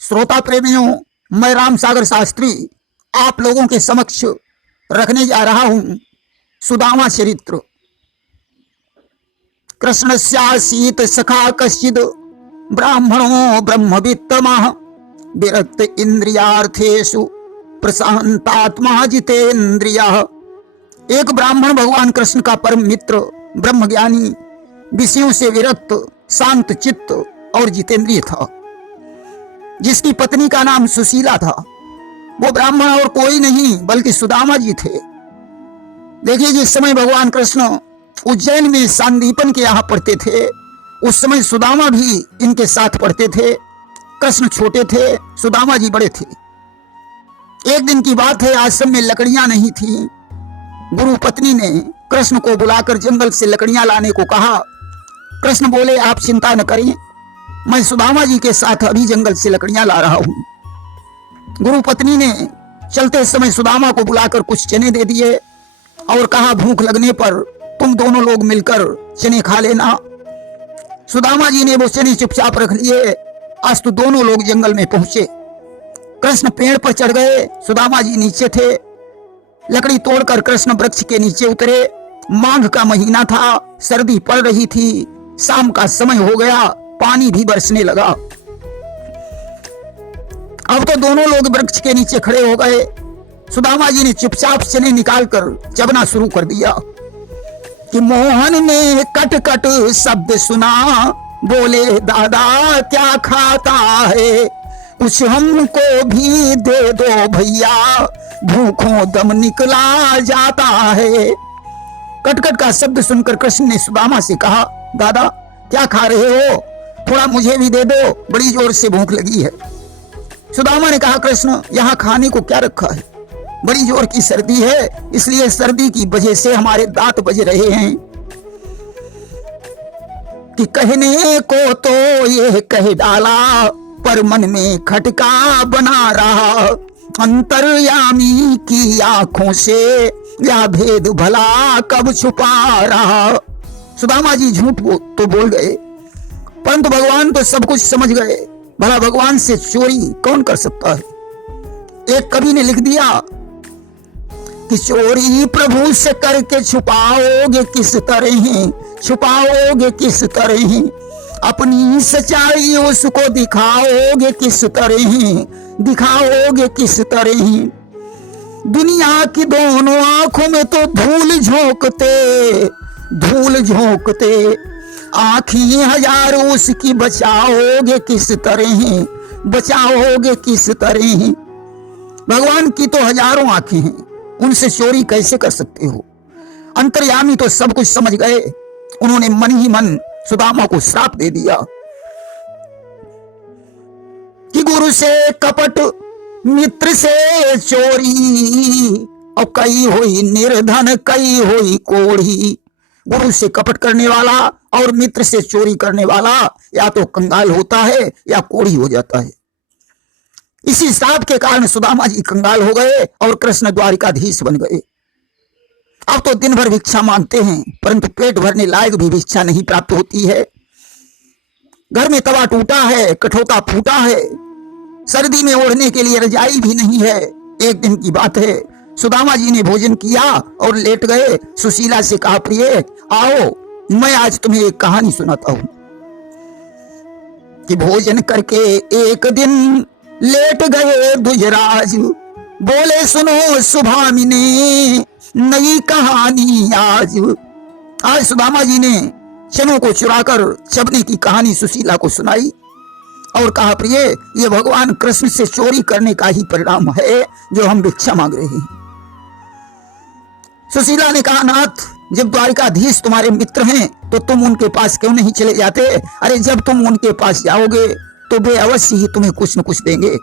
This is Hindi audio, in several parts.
श्रोता प्रेमियों, मैं राम सागर शास्त्री आप लोगों के समक्ष रखने जा रहा हूं सुदामा चरित्र। कृष्णस्यासीत सखा कश्चिद ब्राह्मणो ब्रह्मवित्तमः विरक्त इंद्रियार्थेषु प्रशांतात्मा जितेन्द्रियः। एक ब्राह्मण भगवान कृष्ण का परम मित्र, ब्रह्मज्ञानी, विषयों से विरक्त, शांत चित्त और जितेंद्रिय था, जिसकी पत्नी का नाम सुशीला था। वो ब्राह्मण और कोई नहीं बल्कि सुदामा जी थे। देखिए, जिस समय भगवान कृष्ण उज्जैन में सांदीपन के यहाँ पढ़ते थे, उस समय सुदामा भी इनके साथ पढ़ते थे। कृष्ण छोटे थे, सुदामा जी बड़े थे। एक दिन की बात है, आश्रम में लकड़ियां नहीं थी। गुरु पत्नी ने कृष्ण को बुलाकर जंगल से लकड़ियां लाने को कहा। कृष्ण बोले, आप चिंता न करें, मैं सुदामा जी के साथ अभी जंगल से लकड़ियां ला रहा हूं। गुरु पत्नी ने चलते समय सुदामा को बुलाकर कुछ चने दे दिए और कहा, भूख लगने पर तुम दोनों लोग मिलकर चने खा लेना। सुदामा जी ने वो चने चुपचाप रख लिए। अस्तु दोनों लोग जंगल में पहुंचे। कृष्ण पेड़ पर चढ़ गए, सुदामा जी नीचे थे। लकड़ी तोड़कर कृष्ण वृक्ष के नीचे उतरे। माघ का महीना था, सर्दी पड़ रही थी, शाम का समय हो गया, पानी भी बरसने लगा। अब तो दोनों लोग वृक्ष के नीचे खड़े हो गए। सुदामा जी ने चुपचाप चने निकालकर चबना शुरू कर दिया कि मोहन ने कट कट शब्द सुना, बोले दादा क्या खाता है, कुछ हमको भी दे दो भैया, भूखों दम निकला जाता है। कटकट का शब्द सुनकर कृष्ण ने सुदामा से कहा, दादा क्या खा रहे हो, थोड़ा मुझे भी दे दो, बड़ी जोर से भूख लगी है। सुदामा ने कहा, कृष्ण यहाँ खाने को क्या रखा है, बड़ी जोर की सर्दी है, इसलिए सर्दी की वजह से हमारे दांत बज रहे हैं। कि कहने को तो ये कह डाला, पर मन में खटका बना रहा, अंतर्यामी की आंखों से या भेद भला कब छुपा रहा। सुदामा जी झूठ तो बोल गए, परंतु भगवान तो सब कुछ समझ गए। भला भगवान से चोरी कौन कर सकता है। एक कवि ने लिख दिया कि चोरी प्रभु से करके छुपाओगे किस तरह, छुपाओगे किस तरह, अपनी सच्चाई उसको दिखाओगे किस तरह, दिखाओगे किस तरह। दुनिया की दोनों आंखों में तो धूल झोंकते, धूल झोंकते, आंखें हजारों उसकी बचाओगे किस तरह, बचाओगे किस तरह। भगवान की तो हजारों आंखें हैं, उनसे चोरी कैसे कर सकते हो। अंतर्यामी तो सब कुछ समझ गए। उन्होंने मन ही मन सुदामा को श्राप दे दिया कि गुरु से कपट, मित्र से चोरी, और कई हुई निर्धन कई हुई कोढ़ी। गुरु से कपट करने वाला और मित्र से चोरी करने वाला या तो कंगाल होता है या कोढ़ी हो जाता है। इसी श्राप के कारण सुदामा जी कंगाल हो गए और कृष्ण द्वारिकाधीश बन गए। अब तो दिन भर भिक्षा मांगते हैं, परंतु पेट भरने लायक भी भिक्षा नहीं प्राप्त होती है। घर में तवा टूटा है, कठौता फूटा है, सर्दी में ओढ़ने के लिए रजाई भी नहीं है। एक दिन की बात है, सुदामा जी ने भोजन किया और लेट गए। सुशीला से कहा, प्रिय आओ, मैं आज तुम्हें एक कहानी सुनाता हूं। कि भोजन करके एक दिन लेट गए दुजराज, बोले सुनो सुभामिनी नई कहानी आज। आज सुदामा जी ने चनों को चुराकर चबने की कहानी सुशीला को सुनाई और कहा, प्रिय ये भगवान कृष्ण से चोरी करने का ही परिणाम है जो हम भिक्षा मांग रहे हैं। सुशीला ने कहा, नाथ जब द्वारिकाधीश तुम्हारे मित्र हैं तो तुम उनके पास क्यों नहीं चले जाते। अरे जब तुम उनके पास जाओगे तो वे अवश्य ही तुम्हें कुछ न कुछ देंगे।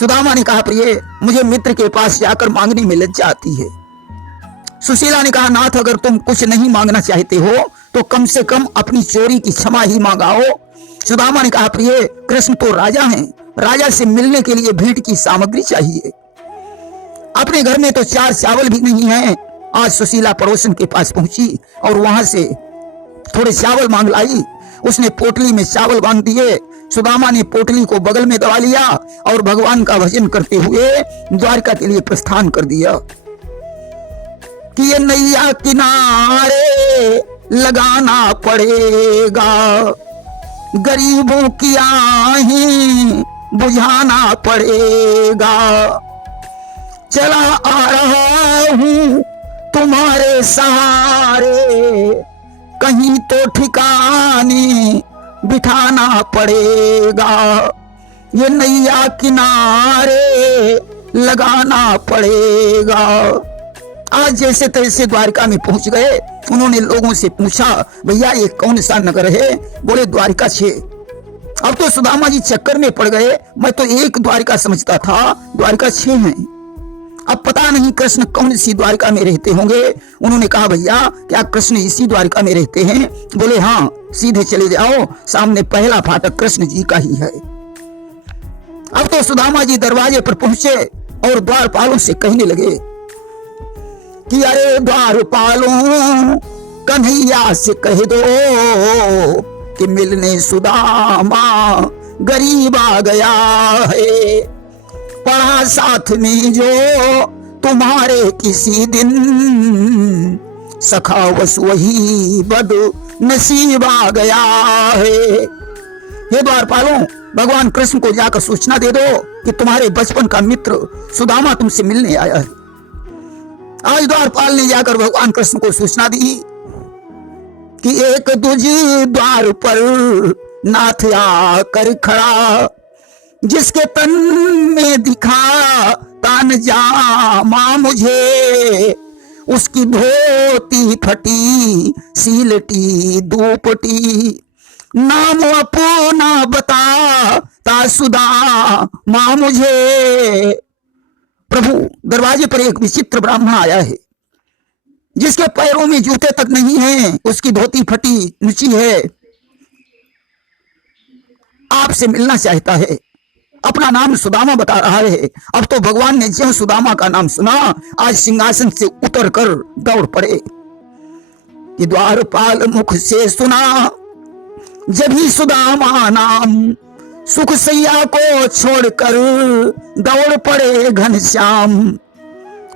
सुदामा ने कहा, प्रिय मुझे मित्र के पास जाकर मांगने में लज्जा आती है। सुशीला ने कहा, नाथ अगर तुम कुछ नहीं मांगना चाहते हो तो कम से कम अपनी चोरी की क्षमा ही मांगाओ। सुदामा ने कहा, प्रिय कृष्ण तो राजा हैं, राजा से मिलने के लिए भेंट की सामग्री चाहिए। अपने घर में तो 4 चावल भी नहीं है। आज सुशीला पड़ोसन के पास पहुंची और वहां से थोड़े चावल मांग लाई। उसने पोटली में चावल बांध दिए, सुदामा ने पोटली को बगल में दबा लिया और भगवान का भजन करते हुए द्वारका के लिए प्रस्थान कर दिया कि ये नैया किनारे लगाना पड़ेगा, गरीबों की आहें बुझाना पड़ेगा, चला आ रहा हूं तुम्हारे सहारे, कहीं तो ठिकाने बिठाना पड़ेगा, ये नैया किनारे लगाना पड़ेगा। आज जैसे तैसे द्वारका में पहुंच गए। उन्होंने लोगों से पूछा, भैया ये कौन सा नगर है? बोले द्वारिका 6। अब तो सुदामा जी चक्कर में पड़ गए, मैं तो एक द्वारिका समझता था, द्वारिका 6 है। अब पता नहीं कृष्ण कौन सी द्वारिका में रहते होंगे। उन्होंने कहा, भैया क्या कृष्ण इसी द्वारिका में रहते हैं? बोले हाँ, सीधे चले जाओ, सामने पहला फाटक कृष्ण जी का ही है। अब तो सुदामा जी दरवाजे पर पहुंचे और द्वारपालों से कहने लगे कि अरे द्वारपालों, कन्हैया से कह दो कि मिलने सुदामा गरीब आ गया है, पढ़ा साथ में जो तुम्हारे किसी दिन, सखा बस वही बद नसीब आ गया है। हे द्वारपालों, भगवान कृष्ण को जाकर सूचना दे दो कि तुम्हारे बचपन का मित्र सुदामा तुमसे मिलने आया है। आज द्वारपाल ने जाकर भगवान कृष्ण को सूचना दी कि एक दूजी द्वार पर नाथ आकर खड़ा, जिसके तन में दिखा तान जामा मुझे, उसकी धोती फटी सीलटी दुपटी, नाम अपना बता ता सुदामा मुझे। प्रभु, दरवाजे पर एक विचित्र ब्राह्मण आया है, जिसके पैरों में जूते तक नहीं है, उसकी धोती फटी नीची है, आपसे मिलना चाहता है, अपना नाम सुदामा बता रहा है। अब तो भगवान ने ज्यों सुदामा का नाम सुना, आज सिंहासन से उतर कर दौड़ पड़े कि द्वारपाल मुख से सुना जब ही सुदामा नाम, सुख सैया को छोड़कर दौड़ पड़े घनश्याम।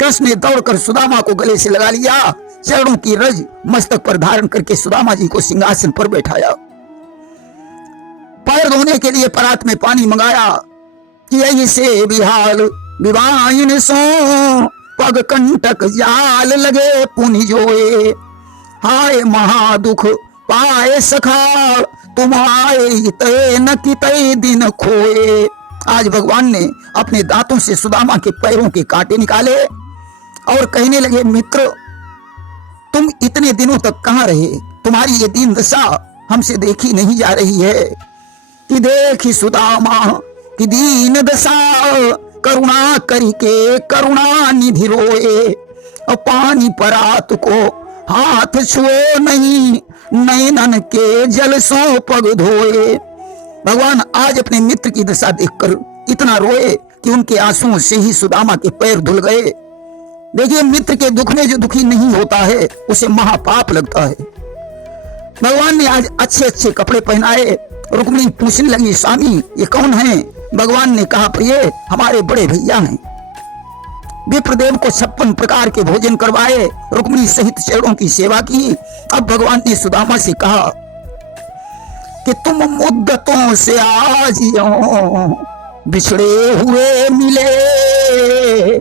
कृष्ण ने दौड़कर सुदामा को गले से लगा लिया, चरणों की रज मस्तक पर धारण करके सुदामा जी को सिंहासन पर बैठाया, पैर धोने के लिए परात में पानी मंगाया कि ऐसे बिहाल विवाहिन सो, पग कंटक जाल लगे पुनि जोए, हाय महादुख पाए सखा तुम आए तय न कितय दिन खोए। आज भगवान ने अपने दांतों से सुदामा के पैरों के कांटे निकाले और कहने लगे, मित्र तुम इतने दिनों तक कहां रहे? तुम्हारी ये दीन दशा हमसे देखी नहीं जा रही है कि देखी सुदामा की दीन दशा, करुणा करके करुणा निधि रोए, और पानी परात को हाथ छुओ नहीं, नैनन के जल सो पग धोए। भगवान आज अपने मित्र की दशा देखकर इतना रोए कि उनके आंसुओं से ही सुदामा के पैर धुल गए। देखिए, मित्र के दुख में जो दुखी नहीं होता है उसे महापाप लगता है। भगवान ने आज अच्छे अच्छे कपड़े पहनाए। रुक्मिणी पूछने लगी, स्वामी ये कौन है? भगवान ने कहा, प्रिय हमारे बड़े भैया हैं। विप्रदेव को 56 प्रकार के भोजन करवाए, रुक्मिणी सहित चरणों की सेवा की। अब भगवान ने सुदामा से कहा कि तुम मुद्दतों से आज बिछड़े हुए मिले,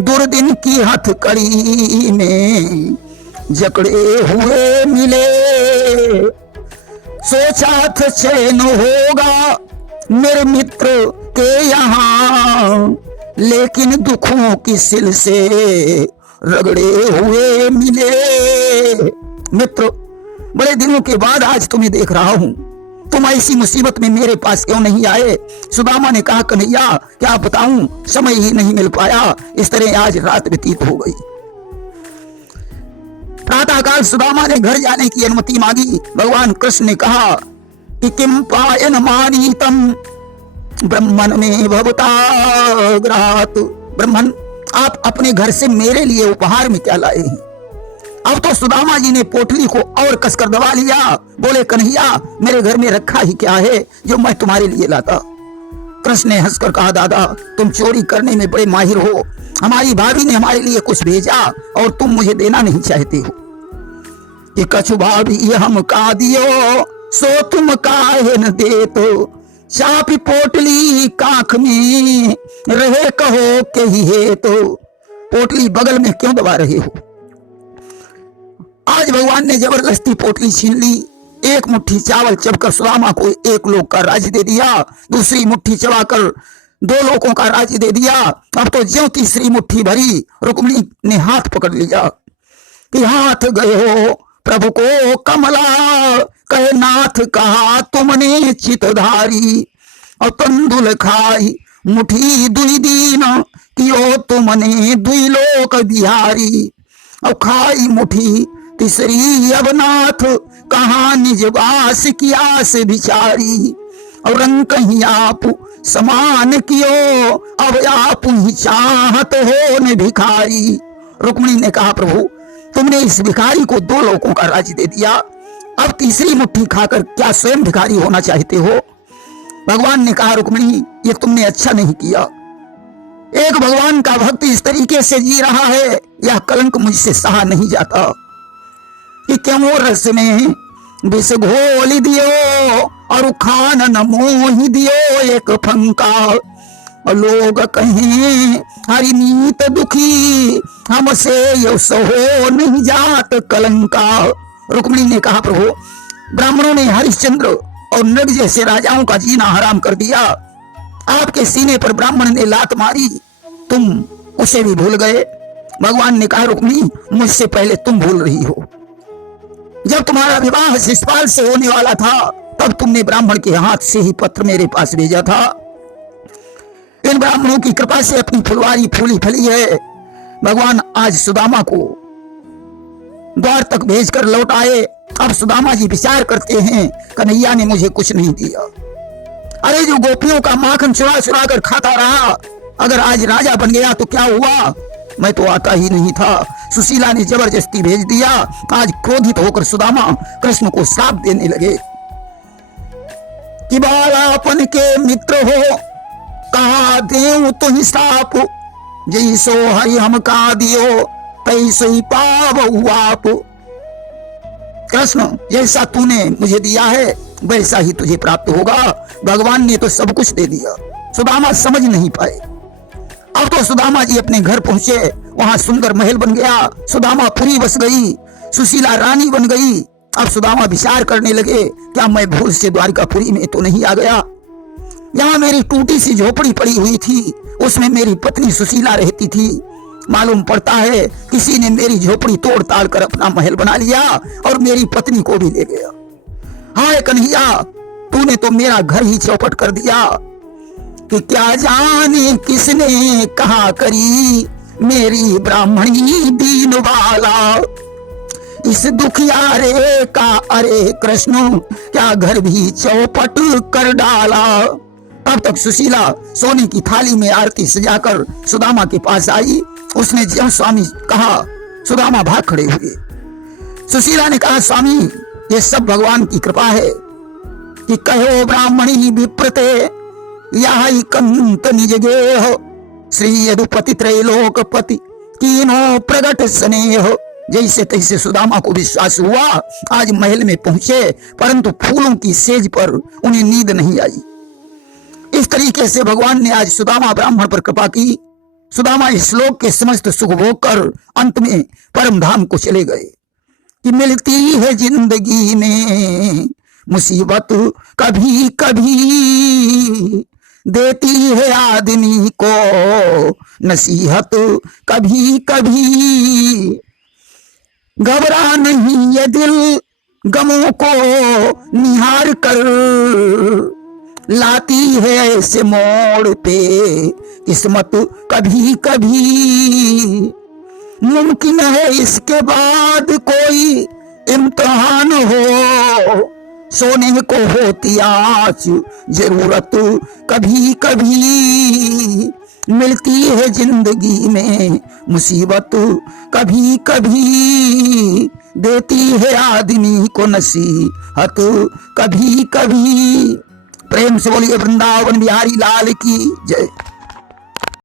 दुर्दिन की हथकड़ी में जकड़े हुए मिले, सोचा था चैन होगा मेरे मित्र के यहाँ, लेकिन दुखों की सिल से रगड़े हुए मिले। मित्र, बड़े दिनों के बाद आज तुम्हें देख रहा हूं, तुम ऐसी मुसीबत में मेरे पास क्यों नहीं आए? सुदामा ने कहा, कन्हैया क्या बताऊं, समय ही नहीं मिल पाया, इस तरह आज रात व्यतीत हो गई। प्रातःकाल सुदामा ने घर जाने की अनुमति मांगी। भगवान कृष्ण ने कहा कि किम पायन मानीतम ब्रह्मन में भवताग्रात। ब्रह्मन, आप अपने घर से मेरे लिए उपहार में क्या लाए हैं? अब तो सुदामा जी ने पोटली को और कसकर दबा लिया। बोले, कन्हैया मेरे घर में रखा ही क्या है जो मैं तुम्हारे लिए लाता। कृष्ण ने हंसकर कहा, दादा तुम चोरी करने में बड़े माहिर हो। हमारी भाभी ने हमारे लिए कुछ भेजा और तुम मुझे देना नहीं चाहते हो। कि कछु भाभी हम का दियो सो तुम काहे न दे, तो चापी पोटली काख में रहे कहो के ही है, तो पोटली बगल में क्यों दबा रहे हो। आज भगवान ने जबरदस्ती पोटली छीन ली। एक मुट्ठी चावल चबकर सुदामा को 1 लोक का राज्य दे दिया, दूसरी मुट्ठी चबाकर 2 लोकों का राज्य दे दिया। अब तो ज्यों तीसरी मुट्ठी भरी, रुक्मिणी ने हाथ पकड़ लिया कि हाथ गए हो प्रभु को कमला, कहे नाथ कहा तुमने चितधारी, और तंदुल खाई मुठी दुई दीन, कियो तुमने दुई लोक बिहारी। और खाई मुठी तीसरी अब नाथ, कहा निज बास की आस बिचारी, और रंग कहीं आप समान कियो, अब आप ही चाहत हो न भिखारी। रुक्मिणी ने कहा, प्रभु तुमने इस भिखारी को 2 लोकों का राज्य दे दिया, अब तीसरी मुट्ठी खाकर क्या स्वयं भिखारी होना चाहते हो। भगवान ने कहा, रुक्मिणी ये तुमने अच्छा नहीं किया। एक भगवान का भक्त इस तरीके से जी रहा है, यह कलंक मुझसे सहा नहीं जाता। कि क्यों रस में विष घोल दियो, और खान न मोहि दियो एक फंका, और लोग कहें हरि नीत दुखी, हमसे यो सहो नहीं जात कलंका। रुक्मिणी ने कहा, प्रभु ब्राह्मणों ने हरिश्चंद्र और नृग जैसे राजाओं का जीना हराम कर दिया। आपके सीने पर ब्राह्मण ने लात मारी, तुम उसे भी भूल गए। भगवान ने कहा, रुक्मिणी मुझसे पहले तुम भूल रही हो। जब तुम्हारा विवाह शिशुपाल से होने वाला था, तब तुमने ब्राह्मण के हाथ से ही पत्र मेरे पास भेजा था। इन ब्राह्मणों की कृपा से अपनी फुलवारी फूली फली है। भगवान आज सुदामा को द्वार तक भेजकर लौट आए। अब सुदामा जी विचार करते हैं, कन्हैया ने मुझे कुछ नहीं दिया। अरे जो गोपियों का माखन चुरा चुरा कर खाता रहा, अगर आज राजा बन गया तो क्या हुआ। मैं तो आता ही नहीं था, सुशीला ने जबरदस्ती भेज दिया। आज क्रोधित होकर सुदामा कृष्ण को श्राप देने लगे कि बालापन के मित्र हो, कहा देव तो ही श्राप, जैसो हरि हम का दियो तैसो ही पावो आप। कृष्ण जैसा तूने मुझे दिया है वैसा ही तुझे प्राप्त होगा। भगवान ने तो सब कुछ दे दिया, सुदामा समझ नहीं पाए। अब तो सुदामा जी अपने घर पहुंचे, वहां सुंदर महल बन गया, सुदामा पुरी बस गई, सुशीला रानी बन गई। अब सुदामा विचार करने लगे, क्या मैं भूल से द्वारिकापुरी में तो नहीं आ गया। यहाँ मेरी टूटी सी झोपड़ी पड़ी हुई थी, उसमें मेरी पत्नी सुशीला रहती थी। मालूम पड़ता है किसी ने मेरी झोपड़ी तोड़ ताड़ कर अपना महल बना लिया और मेरी पत्नी को भी ले गया। हाय कन्हैया, तूने तो मेरा घर ही चौपट कर दिया। कि क्या जाने किसने कहा करी मेरी ब्राह्मणी दीन वाला, इस दुखियारे का अरे कृष्ण क्या घर भी चौपट कर डाला। तब तक सुशीला सोने की थाली में आरती सजाकर सुदामा के पास आई। उसने ज्यों स्वामी कहा, सुदामा भाग खड़े हुए। सुशीला ने कहा, स्वामी ये सब भगवान की कृपा है। कि कहो ब्राह्मणी विप्रते यही कंत निज गेह, श्री यदुपति त्रैलोकपति कीनो प्रगट स्नेह। जैसे तैसे सुदामा को विश्वास हुआ, आज महल में पहुंचे, परंतु फूलों की सेज पर उन्हें नींद नहीं आई। इस तरीके से भगवान ने आज सुदामा ब्राह्मण पर कृपा की। सुदामा इस श्लोक के समस्त सुख भोग कर अंत में परम धाम को चले गए। कि मिलती है जिंदगी में मुसीबत कभी कभी, देती है आदमी को नसीहत कभी कभी। घबरा नहीं ये दिल गमों को निहार कर, लाती है ऐसे मोड़ पे किस्मत कभी कभी। मुमकिन है इसके बाद कोई इम्तिहान हो, सोने को होती आज जरूरत कभी कभी। मिलती है जिंदगी में मुसीबत कभी कभी, देती है आदमी को नसीहत कभी कभी। प्रेम से बोलिए वृंदावन बिहारी लाल की जय।